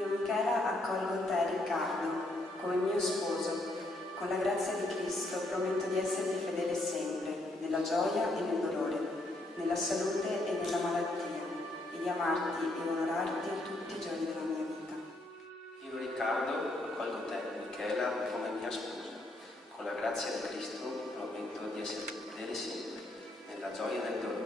Io, Michela, accolgo te, Riccardo, come mio sposo. Con la grazia di Cristo prometto di esserti fedele sempre, nella gioia e nel dolore, nella salute e nella malattia, e di amarti e onorarti tutti i giorni della mia vita. Io, Riccardo, accolgo te, Michela, come mia sposa. Con la grazia di Cristo prometto di esserti fedele sempre, nella gioia e nel dolore,